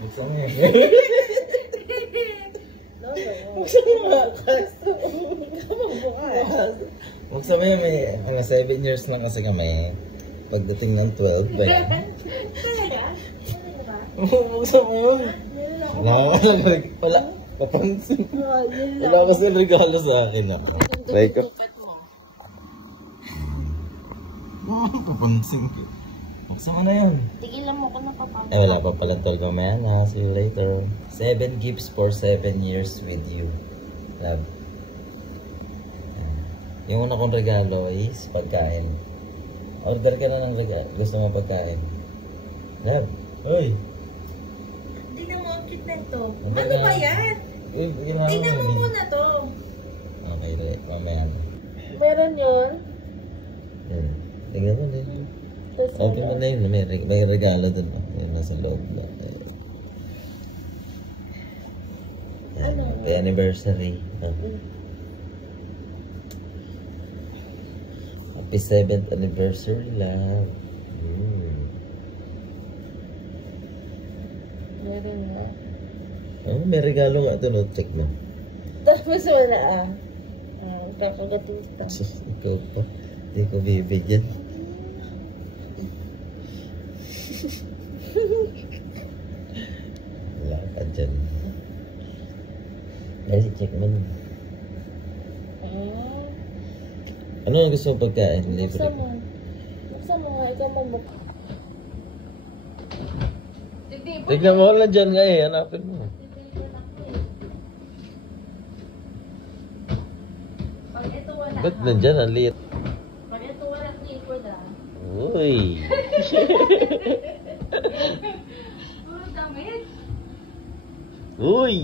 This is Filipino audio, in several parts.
Buksan mo yun. Buksan mo bukas. Buksan mo yun, may 7 years na kasi kami. Pagdating ng 12 ba yan? Buksan mo yun. Wala. Papansin. Wala kasi regalo sa akin ako. Try ko. Papansin ko. Buksan mo na yun. Tigilan mo ko na papasok. Eh wala pa pala 12 mamaya na. See you later. 7 gifts for 7 years with you. Love. Yung una kong regalo is pagkain. Order ka na ng regalo. Gusto mo pagkain? Love. Uy. Tingnan mo ang cute na ito. Ano Ano ba yan? Tingnan mo muna to. Okay, mamaya na. Meron yun? Yan. Tingnan mo din. Okay mo na yun. May regalo dun. Yan nasa loob na. Yan. Happy anniversary. Happy 7th anniversary, love. Meron nga. Oh, may regalo nga dun. Check mo. Tapos wala ah. Kakagatita. Ikaw pa. Hindi ko bibigyan. Wala ka dyan. Kasi check mo nun. Ano ang gusto mo pagkain? Libre. Buksan mo nga. Ikaw mamuk. Tignan mo lang dyan nga eh. Hanapin mo. Pag ito wala. Ba't nandyan? Ang liit. Pag ito wala liquid ah. Uy. Puro damit. Uy.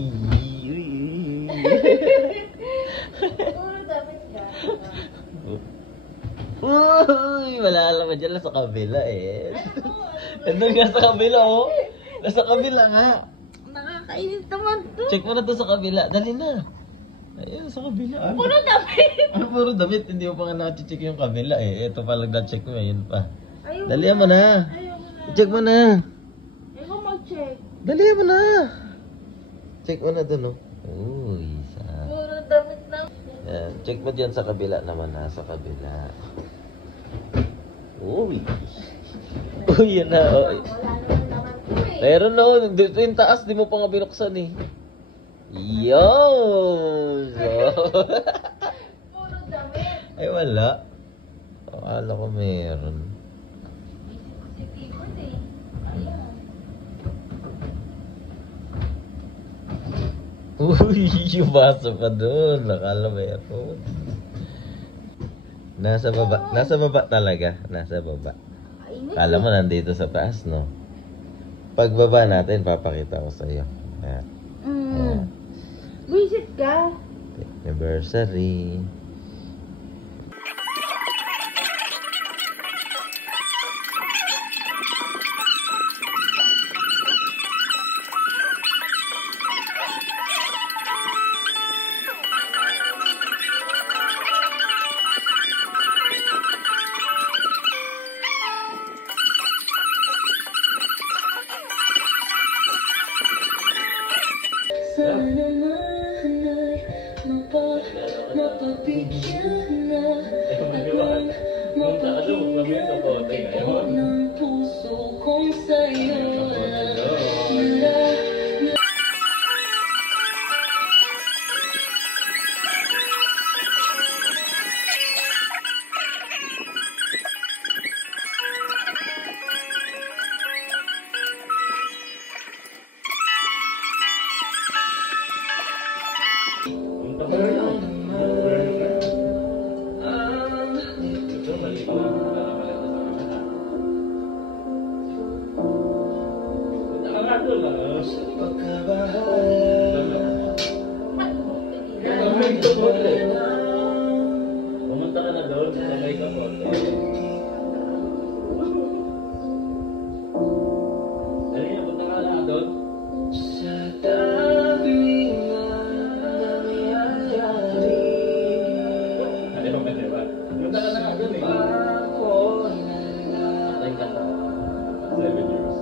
Puro damit ka. Uy. Wala alam dyan lang sa kabila eh. Nandun nga sa kabila oh. Nasa kabila nga. Nakakainis naman to. Check mo na to sa kabila. Dali na. Ayun, sa kabila. Puro damit. Ano puro damit? Hindi mo pa nga na-check yung kabila eh. Ito pa lang na-check mo. Ayun pa. Ayoko Dalihan mo na. Ayoko na. Check mo na. Ayoko mag-check. Dalihan mo na. Check mo na dun oh. Uy, sa... Puro damit lang. Yan. Check mo dyan sa kabila naman ha. Sa kabila. Uy. Uy, yan na. Oh. Wala naman naman to eh. Meron na oh. Dito yung taas. Di mo pa nga binuksan eh. Yo! Puro damit. Ay, wala. Akala ko meron. Si Tibon eh. Ayan. Uy, yung baso pa doon. Akala meron. Nasa baba talaga. Nasa baba. Akala mo nandito sa taas, no? Pagbaba natin, papakita ko sa iyo. Visit ka. Anniversary. Sana naman mapabigyan na at mapag-ibig ko ng puso kong sa'yo Pumunta ka na doon, sabay ka po. Dali na, punta ka na doon. sa tabi na nangyayari. Ayaw ka diba? Punta ka na doon eh. Ako na lang. 7 years.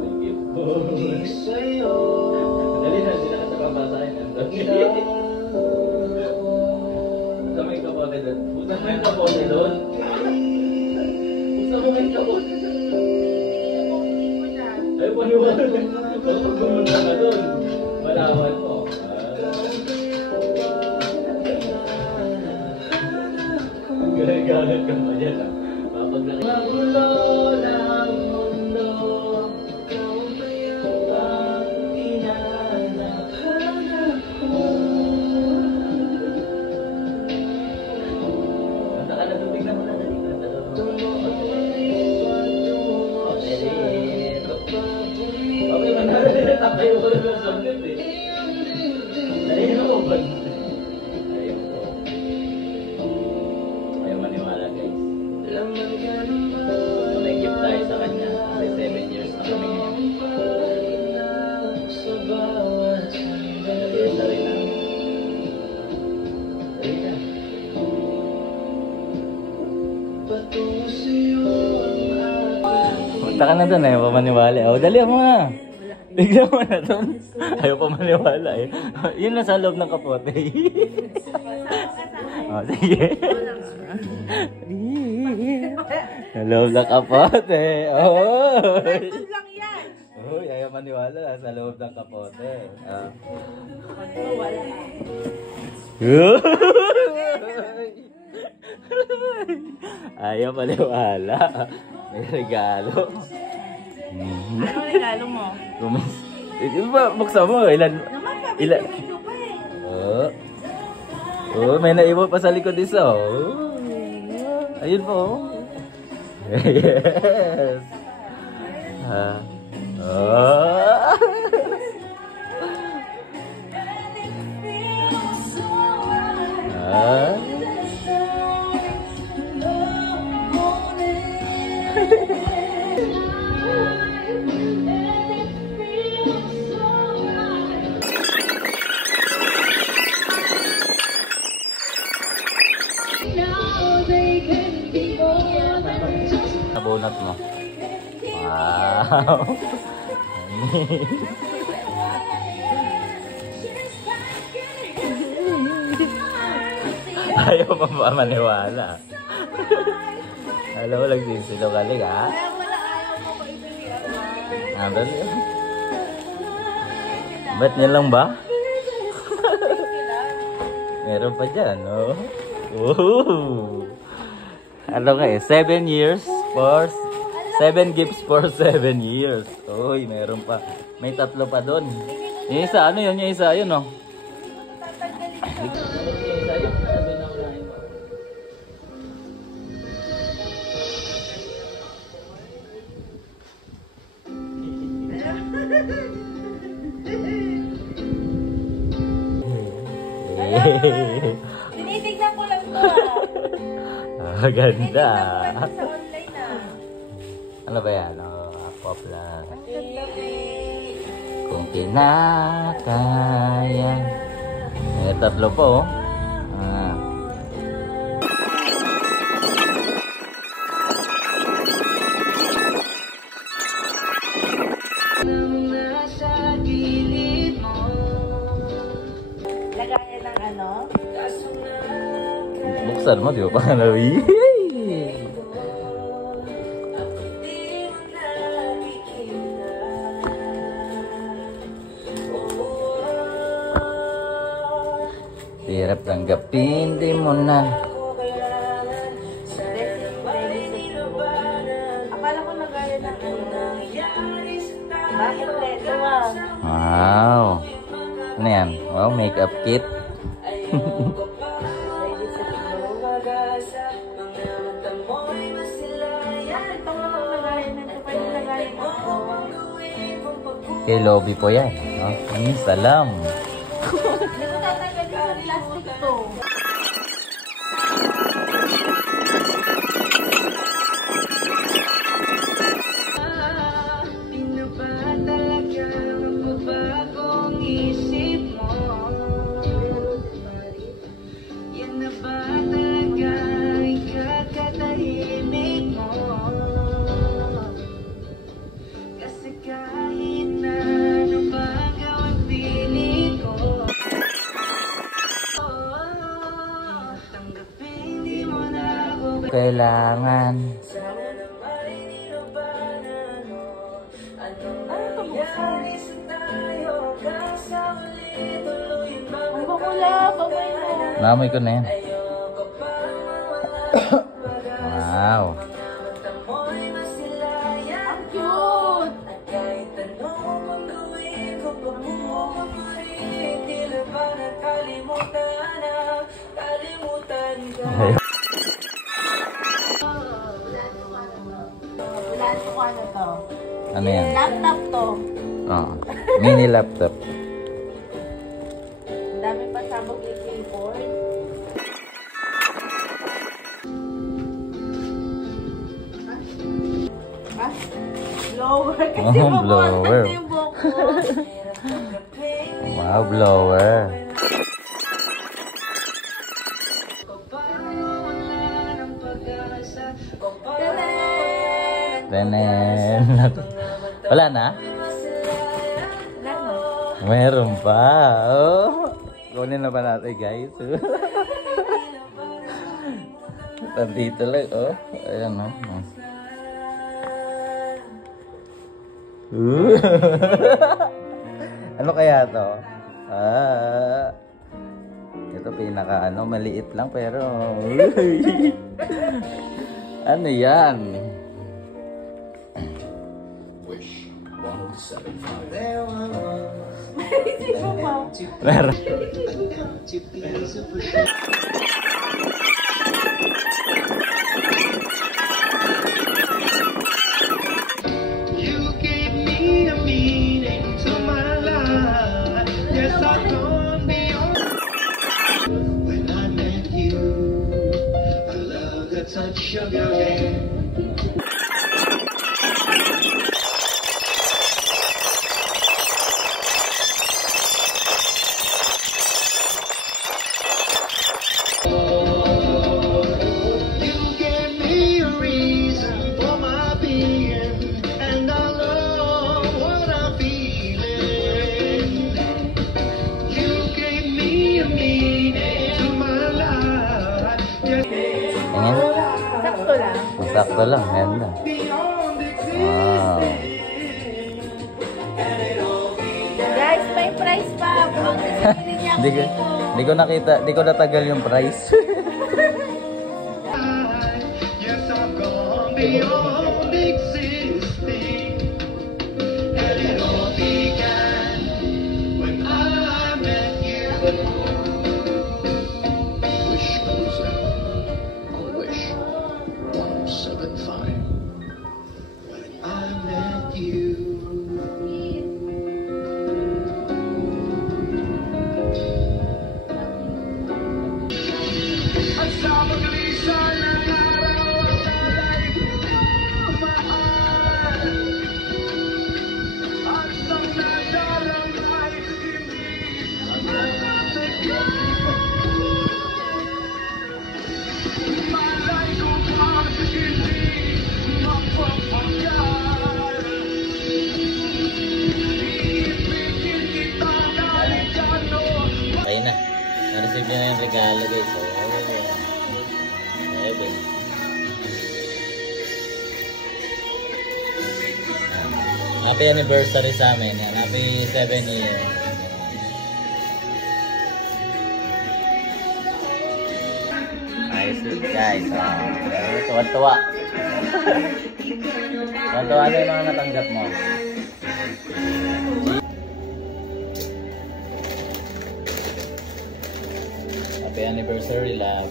Thank you. Dali na, sila ka sa kabasahin. Pusa mo yung kapote doon. Pusa mo yung kapote doon. Pusa mo yung kapote doon. Ay, paniwala. Kapag gumunta ka doon, malawan mo. Galit ka pa dyan ah. Mapaglaki. Magulo ng mundo, ikaw kaya bang hinahanap ko? Basta ka na tubig na muna dali. Okay, manalalit ako yung ulo ng sundit eh. Dali na mo ba? May gift tayo sa kanya. May 7 years na kami ngayon. Dali na rin na. Dali na. Punta ka na doon, ayaw pa maniwala. O, dali mo nga. Bigla mo na doon. Ayaw pa maniwala eh. Yun na sa loob ng kapote. O, sige. Sa loob ng kapote. Oy! lang yan. Uy, ayaw maniwala. Sa loob ng kapote. Wala. Ayaw maniwala. May regalo. Ano regalo mo? Buksan mo. Ilan? Ilan? Oh, may naiwan pa sa likod isa. Oh. Ayun po. Yes. Oh. Nabunot mo. Wow. Ayaw pa ba maniwala? Alam mo lang din sinungaling ha? Ayaw mo ko ibigay. Ah, dali. Ba't niya lang ba? Meron pa dyan, no? Oh. Ano nga eh, 7 years for 7 gifts for 7 years. Uy, meron pa. May 3 pa doon. Yung isa, ano yun? Yung isa, yun, no? Tinitignan ko lang to Ah, ganda. sa online Ano ba yan? Pop lang. Kung kinakaya. May 3 po, oh. Ah. Lagayan ng ano? Buksan mo, di ba? Pangalawi. Hirap tanggapin, di mo na. Akala ko lagayan ng ano. Bakit leto ah? Wow. Ano yan? Wow, makeup kit. Kay Lobby po yan. Oh, salam. Hindi ko tatanggalin sa plastic to. Kasi kahit kailangan. Ang bakula, babay mo. Namoy ko na yan. Wow. Ang cute. Ulan ko ano to? Ano yan? Laptop to. Oo. Mini laptop. Dami pa sabog ni keyboard. Ah, blower. Kasi Oh, mabuhat blower. na yung buhok ko. Wow, blower. Tenen. Wala na? Meron pa. Oh. Kunin na ba natin, guys? Nandito lang, oh. Ayan, oh. Ano kaya to? Ito pinaka maliit lang pero ano yan? Meron. You gave me a meaning to my life. Yes, I've gone beyond. When I met you, I love the touch of your hand. You gave me a reason for my being, and I love what I'm feeling. You gave me a meaning to my life. Yes, Ayan. Sakto lang. Sakto lang, ganda. beyond Wow. Guys, may price pa. Kung sisipili niya ako dito. Di ko nakita, di ko natagal yung price. yes, I've gone beyond existing, and it all began when I met you. Wish Cruiser, on Wish 107.5. When I met you. Ang sabag lisan ng araw at alay mahal. At ang nadalang ay hindi malay ko bang hindi mapapagal. Iibigin kita kahit ano. Okay na. Na-receive niya na yung regalo, guys. So, okay. Happy anniversary sa amin. Yan. Happy 7 years. Ayos yun, guys. Tuwa-tuwa. Tuwa-tuwa na yung mga natanggap mo. Happy anniversary, love.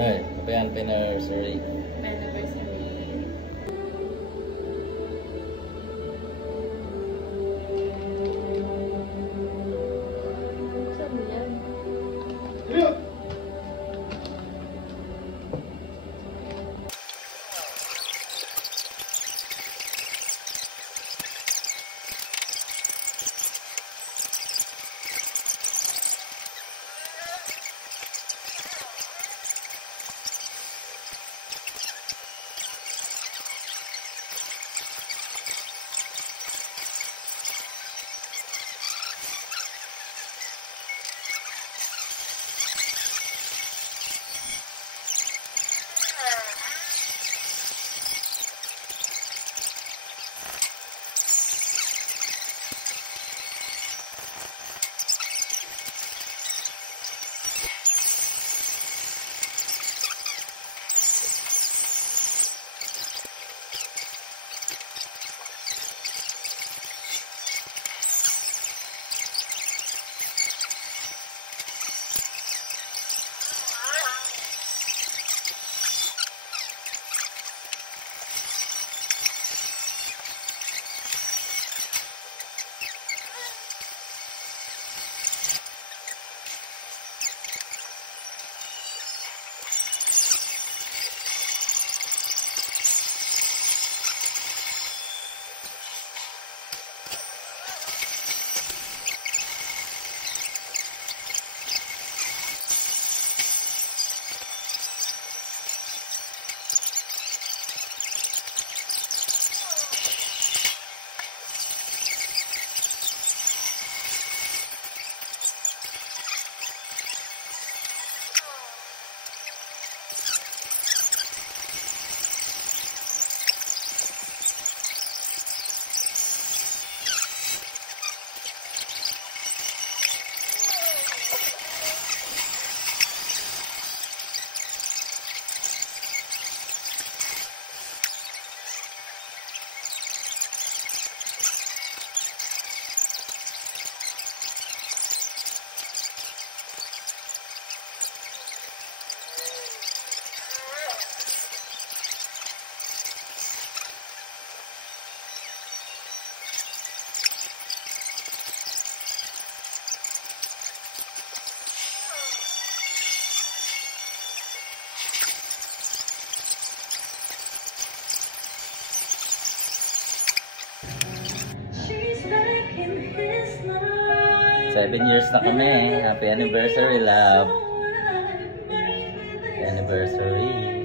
Ay, happy anniversary. 7 years na kami. Happy anniversary, love. Happy anniversary.